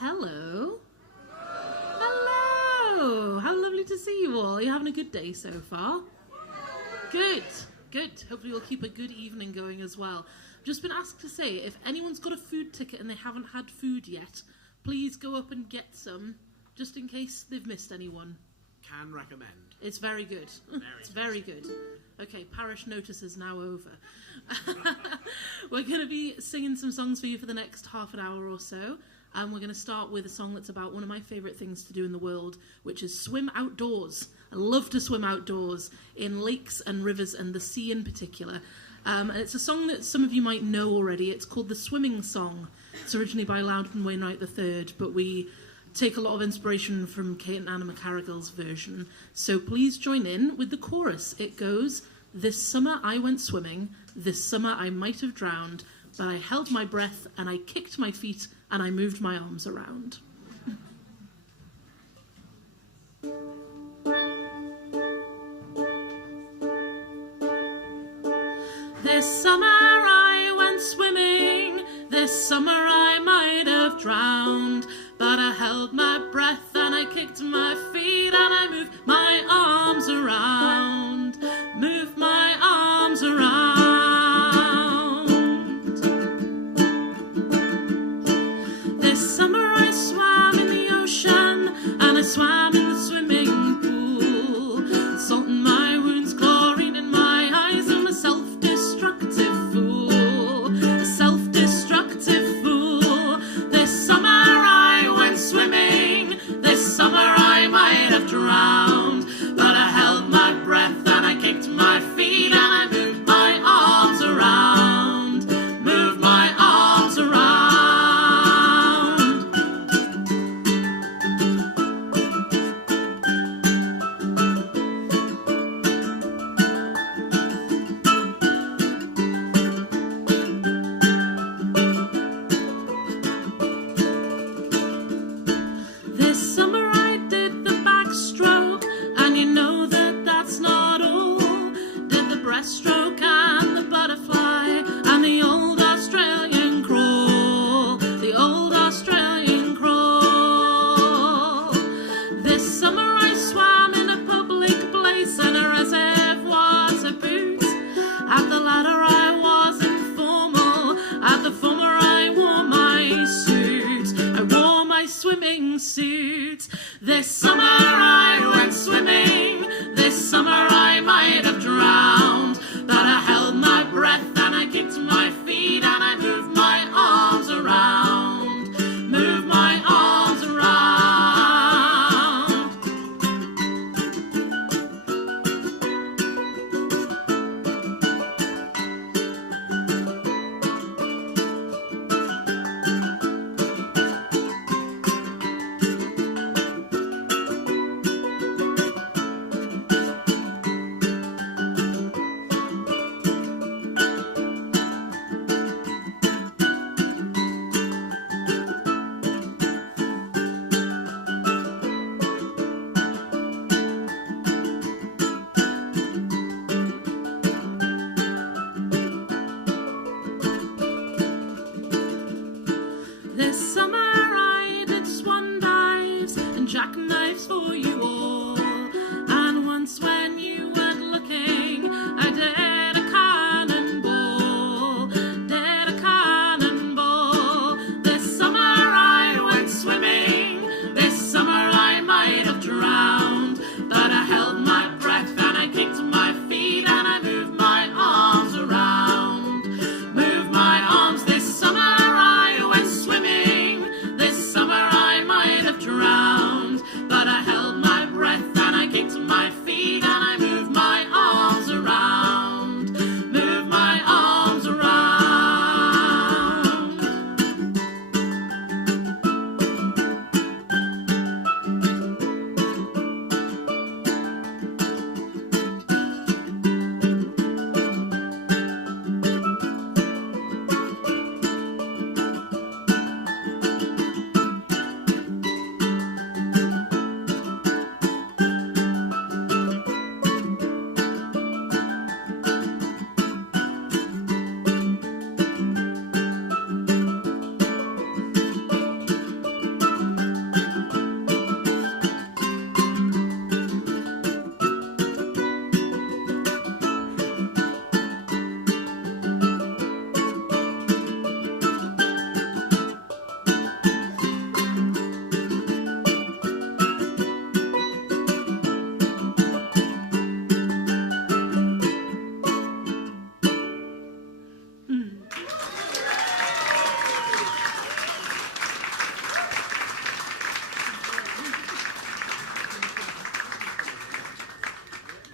Hello. Hello. How lovely to see you all. Are you having a good day so far? Good. Good. Hopefully you'll keep a good evening going as well. I've just been asked to say, if anyone's got a food ticket and they haven't had food yet, please go up and get some, just in case they've missed anyone. Can recommend. It's very good. It's very good. Okay, parish notice is now over. We're going to be singing some songs for you for the next half an hour or so. And we're going to start with a song that's about one of my favourite things to do in the world, which is swim outdoors. I love to swim outdoors in lakes and rivers and the sea in particular. And it's a song that some of you might know already. It's called The Swimming Song. It's originally by Loudon Wainwright III, but we take a lot of inspiration from Kate and Anna McCarrigal's version. So please join in with the chorus. It goes, "This summer I went swimming, this summer I might have drowned, but I held my breath and I kicked my feet and I moved my arms around." This summer I went swimming, this summer I might have drowned, but I held my breath and I kicked my feet and I moved my arms around, moved my arms around. This summer I swam in the ocean and I swam in the swimming pool, salt in my wounds, chlorine in my eyes, and a self-destructive fool, a self-destructive fool. This summer I went swimming, this summer I might have drowned, but I held my breath and I kicked my feet and I moved my arms around, moved my arms around. This summer I did the backstroke, and you know that that's not all. Did the breaststroke and the butterfly and the old Australian crawl, the old Australian crawl. This summer I swam in a public place and a reservoir to boot. At the latter I was informal, at the former I wore my suit, I wore my swimming suit. This summer I went swimming, this summer I might have drowned, but I held my breath and I kicked my feet and I moved my arms around, moved my arms around. This summer I did swan dives and jackknives for you all. And once when you weren't looking, I did a cannonball, did a cannonball. This summer I went swimming, this summer I might have drowned, but I held my breath and I kicked my feet and I moved my arms around, moved my arms. This summer I went swimming, this summer I might have drowned, but I held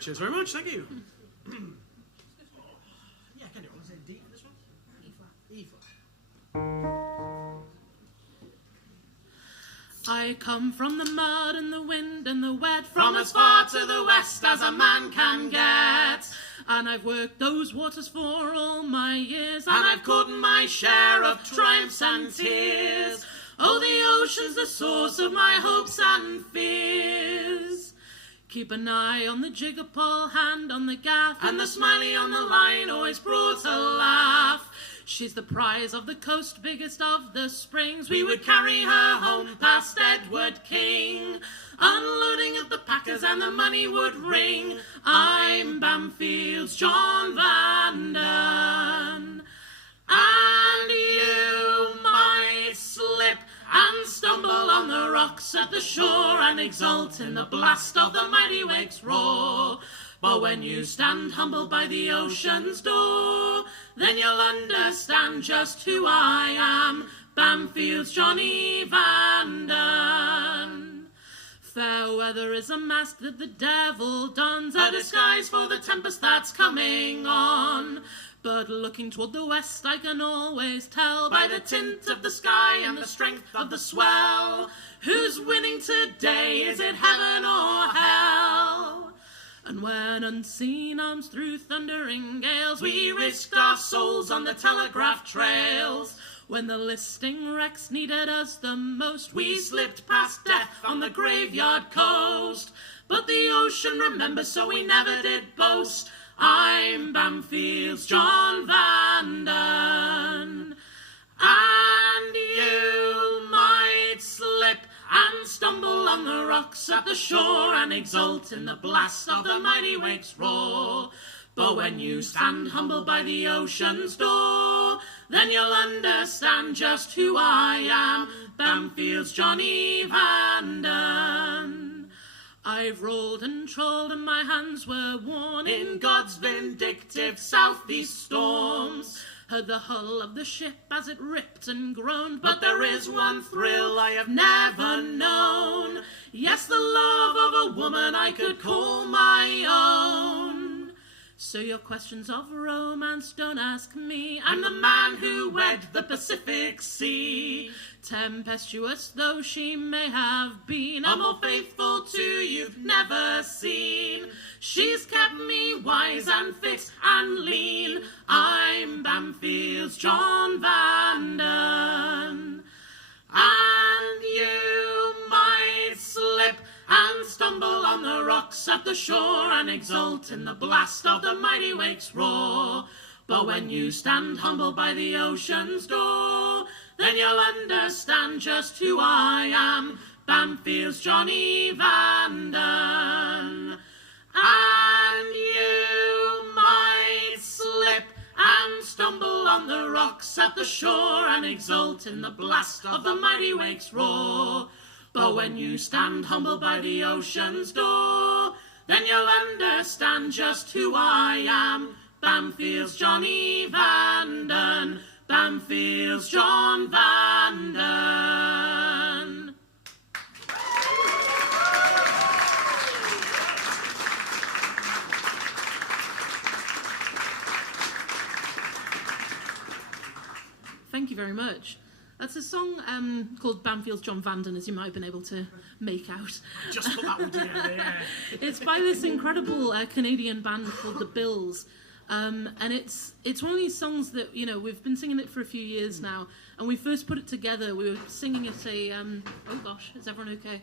Cheers very much, thank you. Yeah, can you want to say D for this one? E flat. I come from the mud and the wind and the wet, from as far to the west as a man can get. And I've worked those waters for all my years, and I've caught my share of triumphs and tears. Oh, the ocean's the source of my hopes and fears. Keep an eye on the jigger pole, hand on the gaff, and the smiley on the line always brought a laugh. She's the prize of the coast, biggest of the springs. We would carry her home past Edward King, unloading of the packers and the money would ring. I'm Bamfield's John Vanden, and you might slip and stumble on the rocks at the shore and exult in the blast of the mighty wake's roar. But when you stand humble by the ocean's door, then you'll understand just who I am, Bamfield's Johnny Vanden. Fair weather is a mask that the devil dons, a disguise for the tempest that's coming on. But looking toward the west, I can always tell by the tint of the sky and the strength of the swell, who's winning today, is it heaven or hell? And when unseen arms through thundering gales, we risked our souls on the telegraph trails. When the listing wrecks needed us the most, we slipped past death on the graveyard coast. But the ocean remembers, so we never did boast. I'm Bamfield's John Vanden, and you might slip and stumble on the rocks at the shore and exult in the blast of the mighty wake's roar. But when you stand humble by the ocean's door, then you'll understand just who I am, Bamfield's Johnny Vanden. I've rolled and trolled and my hands were worn in God's vindictive southeast storms. Heard the hull of the ship as it ripped and groaned, but there is one thrill I have never known. Yes, the love of a woman I could call my own. So your questions of romance don't ask me. I'm the man who wed the Pacific Sea. Tempestuous though she may have been, a more faithful to you've never seen. She's kept me wise and fit and lean. I'm Bamfield's John Vanden, and you might slip and stumble on the rocks at the shore and exult in the blast of the mighty wake's roar. But when you stand humble by the ocean's door, then you'll understand just who I am, Bamfield's Johnny Vanden. And you might slip and stumble on the rocks at the shore and exult in the blast of the mighty wake's roar. But when you stand humble by the ocean's door, then you'll understand just who I am, Bamfield's Johnny Vanden, Bamfield's John Vanden. Thank you very much. That's a song called Bamfield's John Vanden, as you might have been able to make out. Just put that one together, yeah. It's by this incredible Canadian band called The Bills. And it's one of these songs that, you know, we've been singing it for a few years now. And we first put it together, we were singing at a, oh gosh, is everyone okay?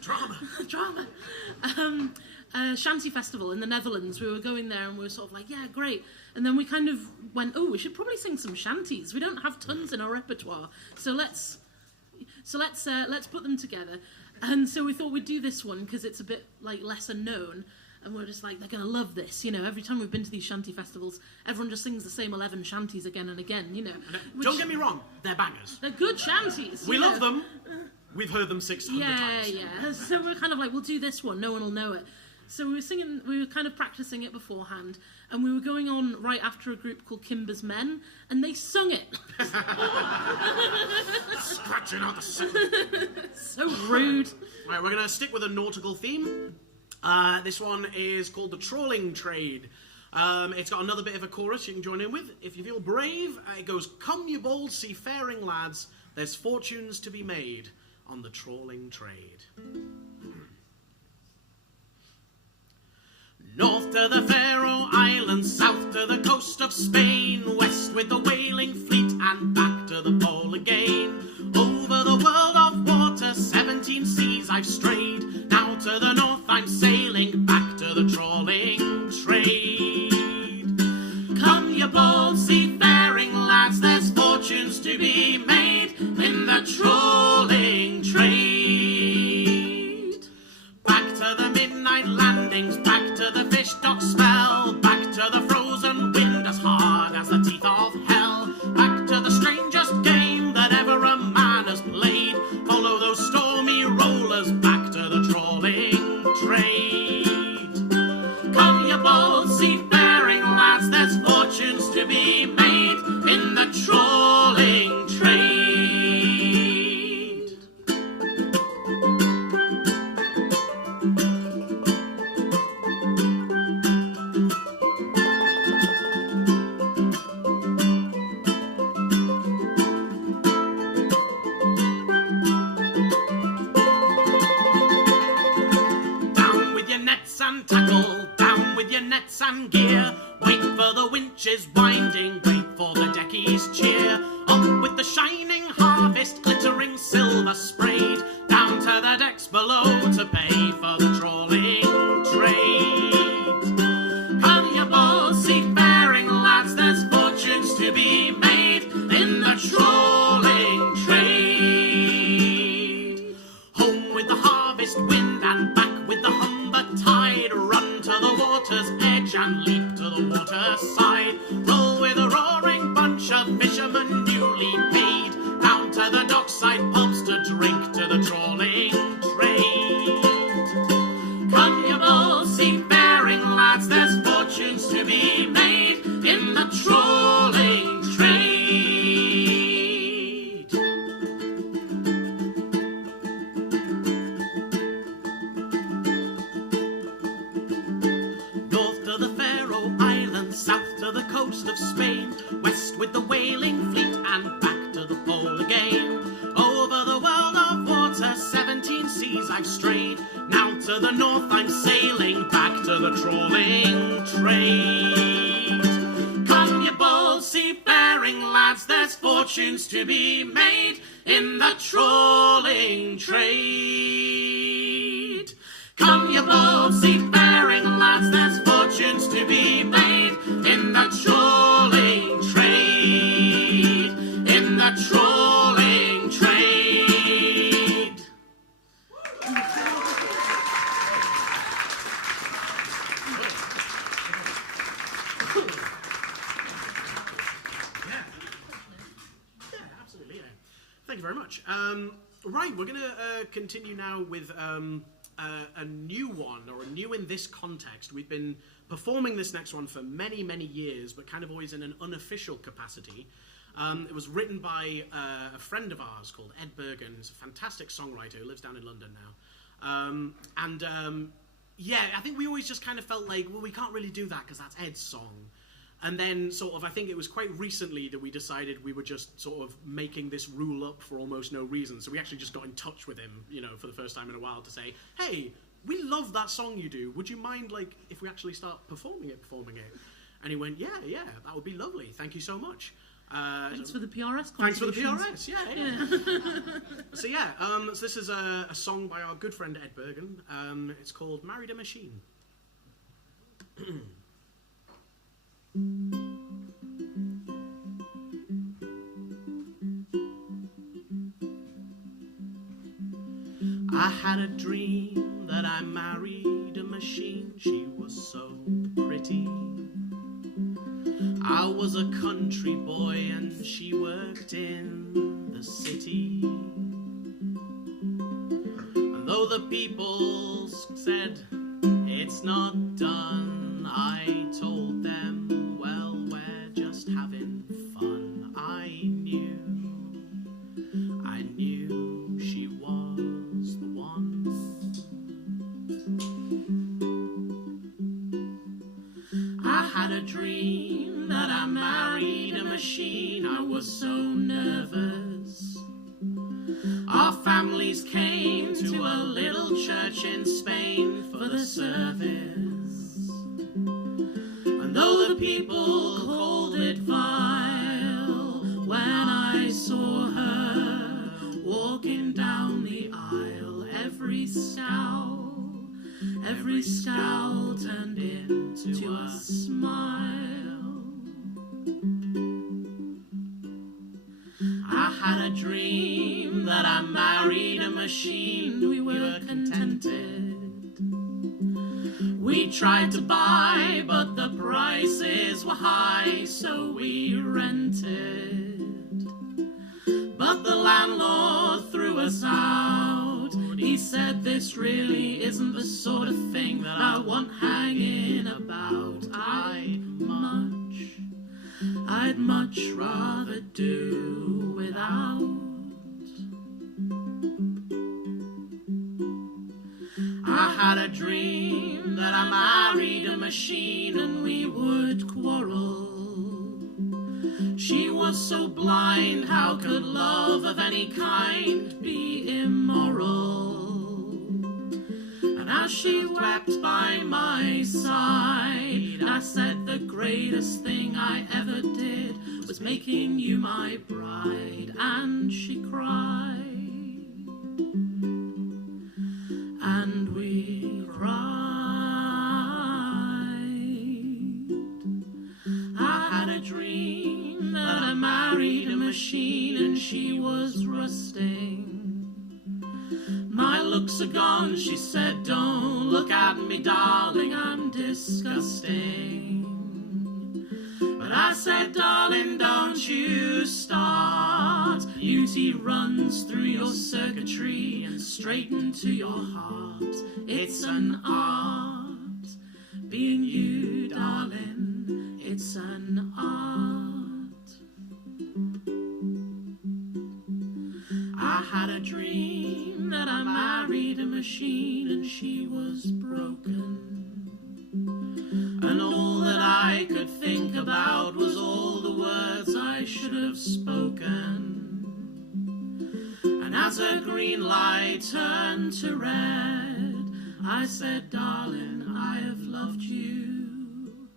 Drama. Shanty festival in the Netherlands. We were going there and we were sort of like, yeah, great. And then we kind of went, oh, we should probably sing some shanties. We don't have tons in our repertoire, so let's put them together. And so we thought we'd do this one because it's a bit like lesser known. And we're just like, they're going to love this, you know. Every time we've been to these shanty festivals, everyone just sings the same 11 shanties again and again, you know. Don't get me wrong, they're bangers. They're good shanties. We love them. We've heard them 600 times. Yeah. So we're kind of like, we'll do this one. No one will know it. So we were kind of practicing it beforehand, and we were going on right after a group called Kimber's Men, and they sung it. Scratching out the sun. So rude. Right, we're going to stick with a nautical theme. This one is called The Trawling Trade. It's got another bit of a chorus you can join in with. If you feel brave, it goes, "Come, you bold seafaring lads, there's fortunes to be made on the trawling trade." North to the Faroe Islands, south to the coast of Spain, west with the whaling fleet and back to the pole again. Over the world of water, 17 seas I've strayed. Now to the north I'm sailing, back to the trawling trade. Come, you bold seafaring lads, there's fortunes to be made in the trawling trade. Back to the midnight landings, back to the fish dock smell, back to the frozen wind as hard as the teeth of hell, back to the strangest game that ever a man has played. Follow those stormy rollers, back to the trawling trade. Come, you bold seafaring lads, there's fortunes to be made in the trawling trade. And tackle, down with your nets and gear. Wait for the winches winding, wait for the deckies cheer. Up with the shining harvest, glittering silver sprayed, down to the decks below to pay for the trawling trade. Come, you bold seafaring lads, there's fortunes to be made in the trawling trade. Home with the harvest wind and back with the humber tide. Run to the water's edge and leap to the water side. Roll with a roaring bunch of fishermen newly paid, down to the dockside pubs to drink to the trawling trade. Come, you bold seafaring lads, there's fortunes to be made in the trawling trade. South to the coast of Spain, west with the whaling fleet and back to the pole again. Over the world of water, 17 seas I've strayed. Now to the north I'm sailing, back to the trawling trade. Come, you bold seafaring lads, there's fortunes to be made in the trawling trade. Come, you bold seafaring lads, there's fortunes to be made in the trawling trade, in the trawling trade. Yeah, absolutely. Yeah. Thank you very much. Right, we're going to continue now with a new one, or a new in this context. We've been performing this next one for many, many years, but kind of always in an unofficial capacity. It was written by a friend of ours called Ed Bergen. He's a fantastic songwriter who lives down in London now. Yeah, I think we always just kind of felt like, well, we can't really do that because that's Ed's song. And then sort of, I think it was quite recently that we decided we were just sort of making this rule up for almost no reason. So we actually just got in touch with him, you know, for the first time in a while to say, hey, we love that song you do. Would you mind, like, if we actually start performing it? And he went, yeah, that would be lovely. Thank you so much. Thanks for the PRS Thanks for the contributions. PRS, yeah. So this is a song by our good friend Ed Bergen. It's called Married a Machine. I had a dream that I married a machine. She was so pretty. I was a country boy and she worked in the city. And though the people said it's not done, I told them, well, we're just having fun. I knew she was the one. dream that I married a machine. I was so nervous. Our families came to a little church in Spain for the service. And though the people called it vile, when I saw her walking down the aisle, every scowl turned into a smile. I had a dream that I married a machine. We were contented. We tried to buy, but the prices were high, so we rented. But the landlord threw us out. He said this really isn't the sort of thing that I want hanging about. I'd much rather do without. I had a dream that I married a machine and we would quarrel. She was so blind, how could love of any kind be immoral? And as she wept by my side, I said the greatest thing I ever did was making you my bride. And she cried, and we cried. I had a dream that I married a machine and she was rusting. My looks are gone, she said, don't look at me, darling, I'm disgusting. But I said, darling, don't you start. Beauty runs through your circuitry and straight into your heart. It's an art, being you, darling, it's an art. I had a dream that I married a machine and she was broken. And all that I could think about was all the words I should have spoken. And as a green light turned to red, I said, darling, I have loved you,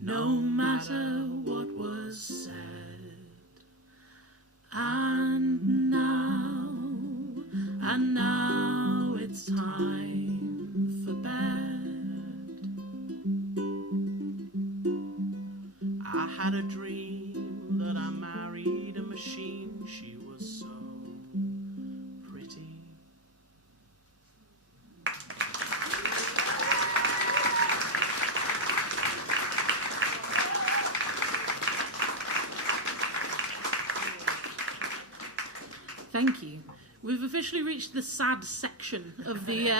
no matter what was said. And now it's time for bed. I had a dream that I married a machine. She was so pretty. Thank you. We've officially reached the sad section of the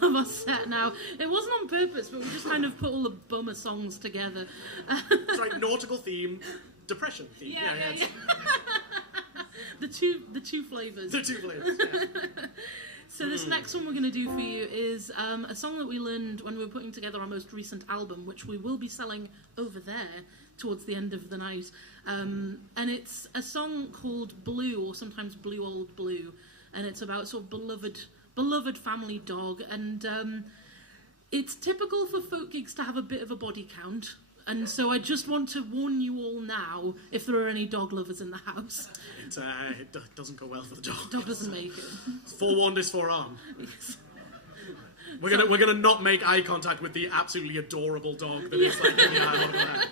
of our set now. It wasn't on purpose, but we just kind of put all the bummer songs together. It's like nautical theme, depression theme. Yeah. the two flavours. The two flavours, yeah. So this next one we're going to do for you is a song that we learned when we were putting together our most recent album, which we will be selling over there towards the end of the night. And it's a song called Blue, or sometimes Blue Old Blue, and it's about sort of beloved family dog. And it's typical for folk gigs to have a bit of a body count. And so I just want to warn you all now, if there are any dog lovers in the house. It doesn't go well for the dog. Dog doesn't make it. Forewarned is forearmed. Yes. We're gonna not make eye contact with the absolutely adorable dog that is like in the aisle over there.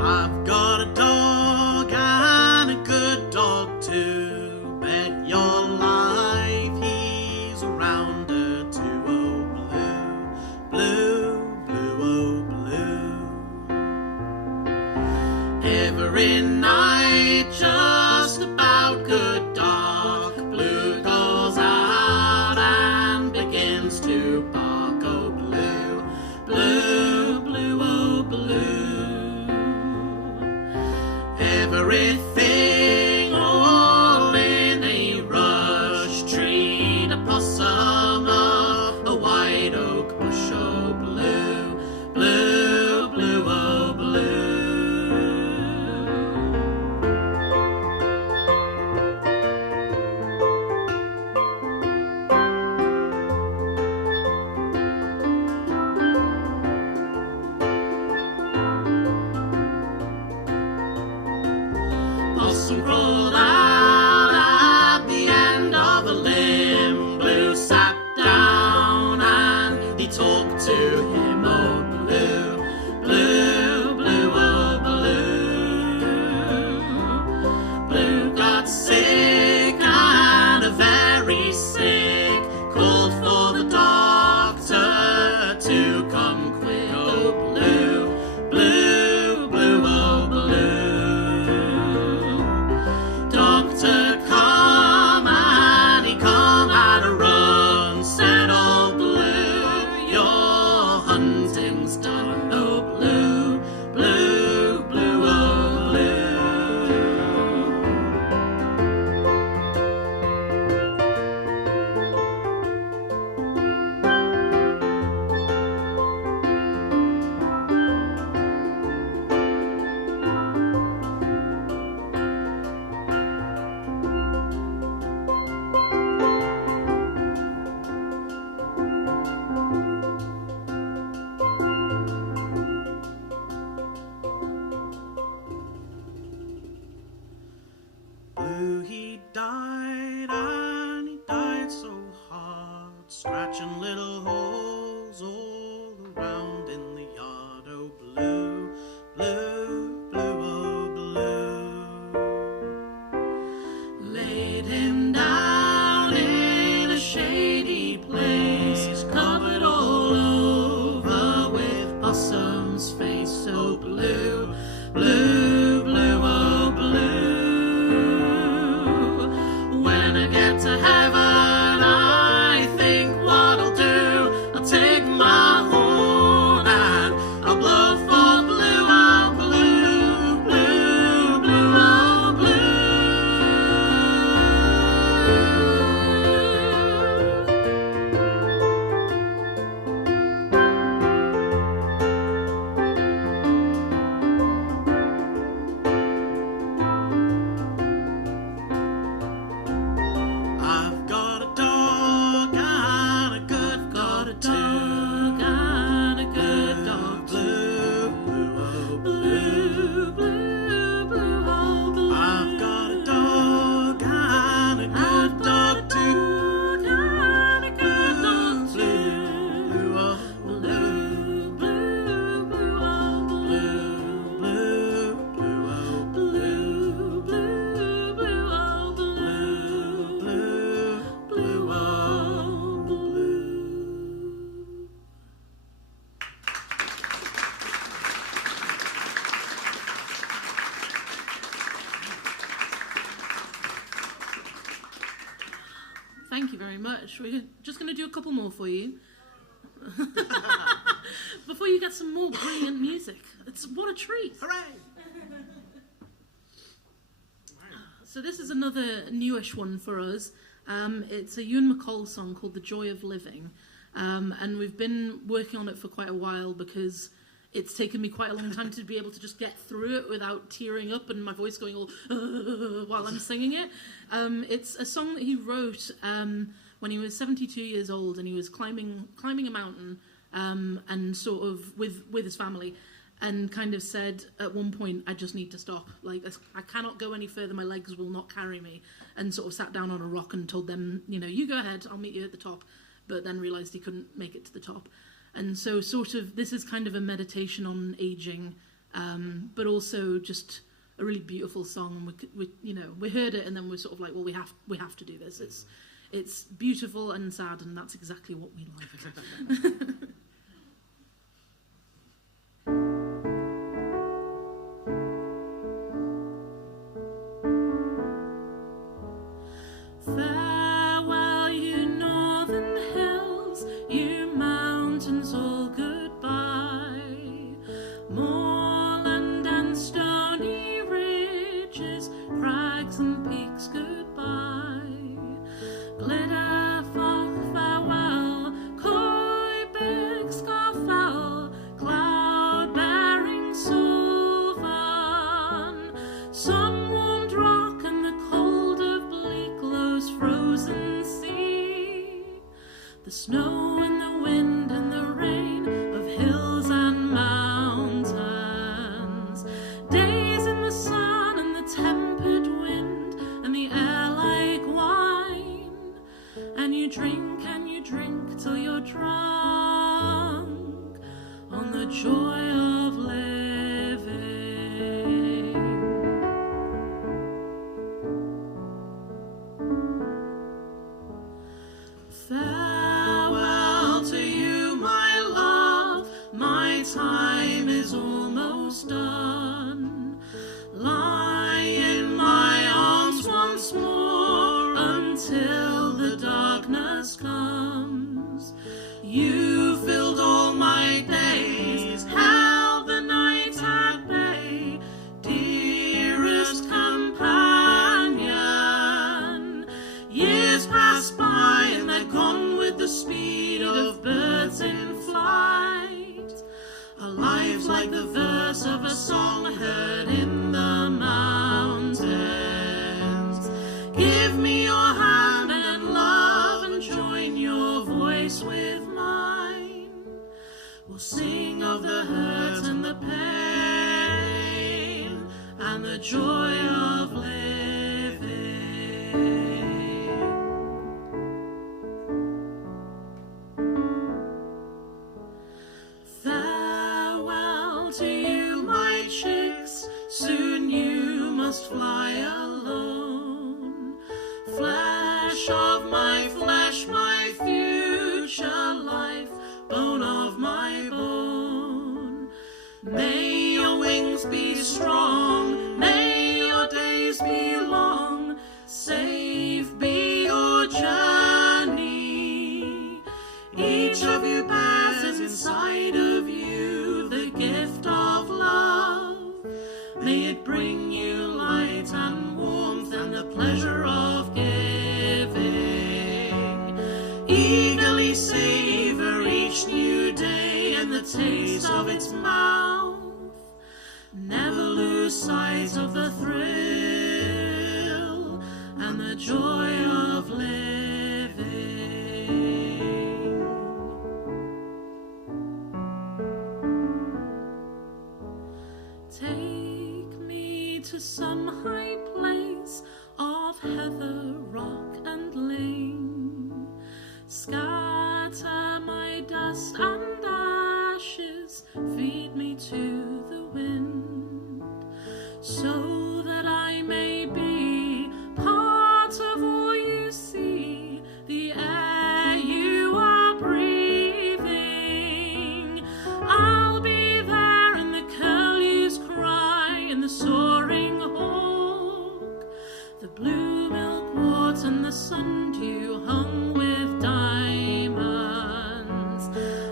I've got a dog and a good dog too. Bet your life he's a rounder too. Oh blue, blue, blue, oh blue. Every night just about good dog. Blue goes out and begins everything all in a rush. Treat a possum up, a white oak bush, oh blue, blue, blue, oh blue. Possum crawled out at the end of a limb. Blue sat down and he talked to him. Oh blue, blue, blue, oh blue. Blue got sick and a very sick. Called for the doctor to come quick. Oh blue, blue, blue, oh blue. Doctor come and he come at a run. Said, oh blue, your hunting's done. Oh blue, blue, blue, oh blue. Blue, he died, and he died so hard, scratching little holes all around in the yard. Oh blue, blue, blue, oh blue. Laid him down in a shady place, covered all over with possum's face. Oh blue, blue, blue, oh blue. When I get to heaven, I think what I'll do, I'll take my horn and I'll blow for blue, oh blue, blue, blue, oh blue. I've got a dog and a good got a dog and a good dog. Blue, blue, oh blue, blue, blue, oh blue. I've got a dog and a good dog too. And a good dog too. Blue, oh blue, blue, blue, oh blue, blue, blue, oh blue, blue, blue, oh blue, blue, blue, oh blue. Thank you very much. We're just going to do a couple more for you. Before you get some more brilliant music. What a treat. Hooray! So this is another newish one for us. It's a Ewan MacColl song called The Joy of Living. And we've been working on it for quite a while because it's taken me quite a long time to be able to just get through it without tearing up and my voice going all while I'm singing it. It's a song that he wrote when he was 72 years old and he was climbing a mountain and sort of with his family, and kind of said at one point, I just need to stop. Like, I cannot go any further. My legs will not carry me. And sort of sat down on a rock and told them, you go ahead, I'll meet you at the top. But then realised he couldn't make it to the top. And so sort of this is kind of a meditation on aging, but also just a really beautiful song. We heard it and then we're sort of like, well, we have to do this. It's beautiful and sad, and that's exactly what we like. Farewell, you northern hills, you mountains, all goodbye. Moorland and stony ridge, the joy of living. Farewell to you, my chicks, soon you must fly alone. Flesh of my flesh, my future life, bone of my bone. May your wings be strong, may your days be long, safe be your journey. Each of you bears inside of you the gift of love. May it bring you light and warmth and the pleasure of giving. Eagerly savor each new day and the taste of its mouth. Never lose sight of the thrill and the joy of living. Take me to some high place of heather, rock and lane. Scatter my dust and ashes, feed me to the wind, so that I may be part of all you see, the air you are breathing. I'll be there in the curlew's cry, in the soaring hawk, the blue milkwort and the sundew hung with diamonds.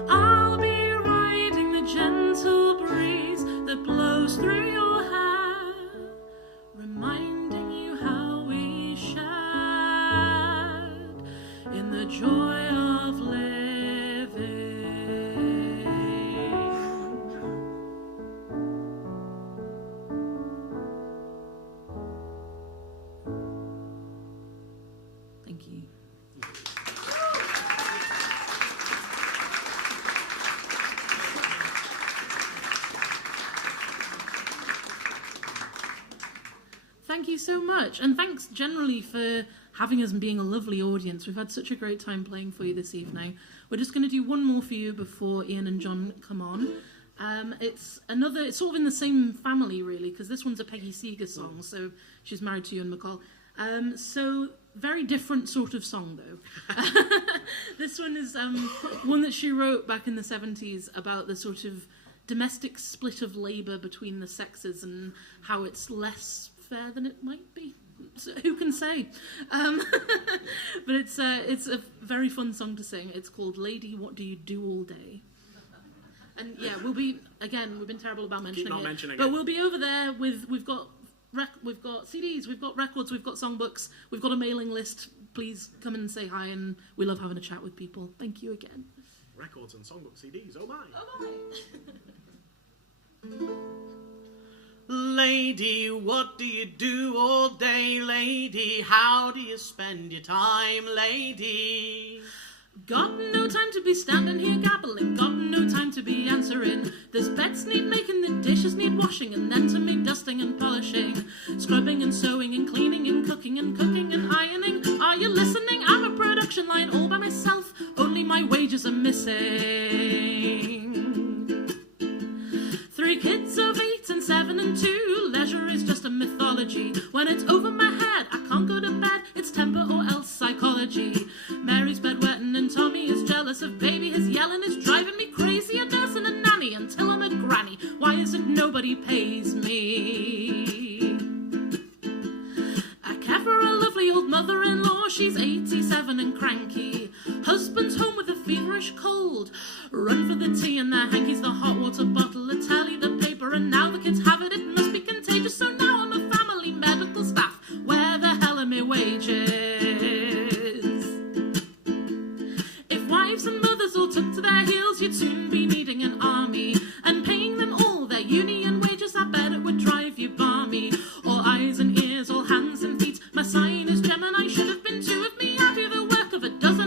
I'll be riding the gentle breeze that blows through your hair, reminding you how we shared in the joy of living. Thank you. Thank you so much, and thanks generally for having us and being a lovely audience. We've had such a great time playing for you this evening. We're just going to do one more for you before Ian and John come on. It's sort of in the same family really, because this one's a Peggy Seeger song, so she's married to Ewan McCall. So very different sort of song though. This one is one that she wrote back in the 70s about the sort of domestic split of labour between the sexes and how it's less fair than it might be. So who can say? But it's a very fun song to sing. It's called Lady, What Do You Do All Day? And yeah, we've been terrible about mentioning it. But we'll be over there we've got CDs, we've got records, we've got songbooks, we've got a mailing list. Please come and say hi, and we love having a chat with people. Thank you again. Records and songbook CDs, oh my. Oh my. Lady, what do you do all day, lady? How do you spend your time, lady? Got no time to be standing here gabbling, got no time to be answering. There's beds need making, the dishes need washing, and then to me dusting and polishing, scrubbing and sewing and cleaning and cooking and ironing. Are you listening? I'm a production line all by myself, only my wages are missing. 3 kids of 8 and 7 and 2, leisure is just a mythology. When it's over my head, I can't go to bed, it's temper or else psychology. Mary's bedwetting and Tommy is jealous of baby, his yelling is driving me crazy. A nurse and a nanny until I'm a granny, why is it nobody pays me? I care for a lovely old mother-in-law, she's 87 and cranky. Husband's home with a feverish cold, run for the tea and the hankies, the hot water bottle, a tally, the paper, and now the kids have it, it must be contagious. So now I'm a family medical staff, where the hell are my wages? If wives and mothers all took to their heels, you'd soon be needing an army, and paying them all their union wages, I bet it would drive you balmy. All eyes and ears, all hands and feet, my sign is Gemini, should have been 2 of me, I do the work of a dozen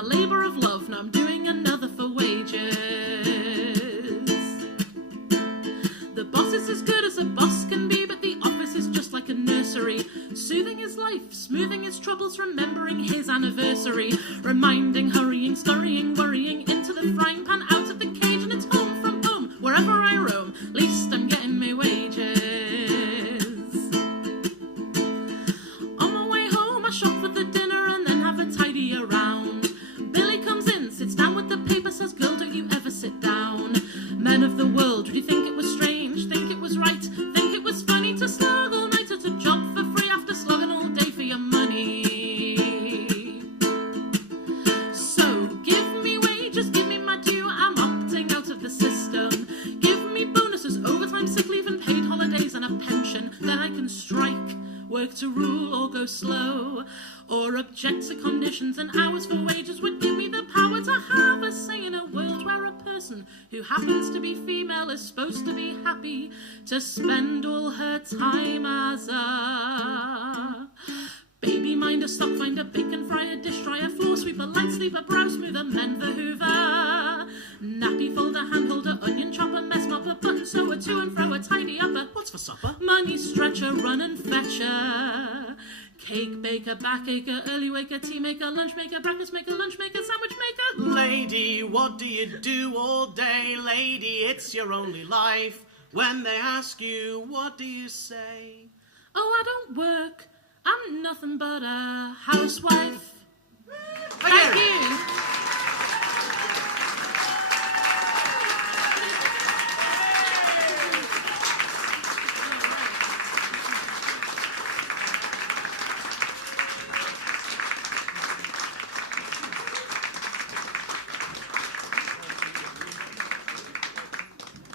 my labour of love, now I'm doing another for wages. The boss is as good as a boss can be, but the office is just like a nursery, soothing his life, smoothing his troubles, remembering his anniversary, reminding, hurrying, scurrying, worrying, into the frying pan, out of the cage, and it's home from home, wherever I roam, least I'm getting my wages. On my way home I shop for the dinner and then have a tidy around. Billy comes in, sits down with the paper, says, girl, don't you ever sit down. Men of the world, would you think it was strange, think it was right, think it was funny to slog all night at a job for free after slogging all day for your money? So give me wages, give me my due, I'm opting out of the system. Give me bonuses, overtime, sick leave and paid holidays and a pension. Then I can strike, work to rule or go slow, or object to conditions, and hours for wages would give me the power to have a say in a world where a person who happens to be female is supposed to be happy to spend all her time as a baby minder, stock finder, bacon fryer, dish dryer, floor sweeper, light sleeper, brow smoother, mend the hoover, nappy folder, hand holder, onion chopper, mess mopper, button sewer, to and fro, a tidy upper, What's for supper? money stretcher, run and fetcher, cake baker, backacher, early waker, tea maker, lunch maker, breakfast maker, lunch maker, sandwich maker. Lady, what do you do all day? Lady, it's your only life. When they ask you, what do you say? Oh, I don't work, I'm nothing but a housewife.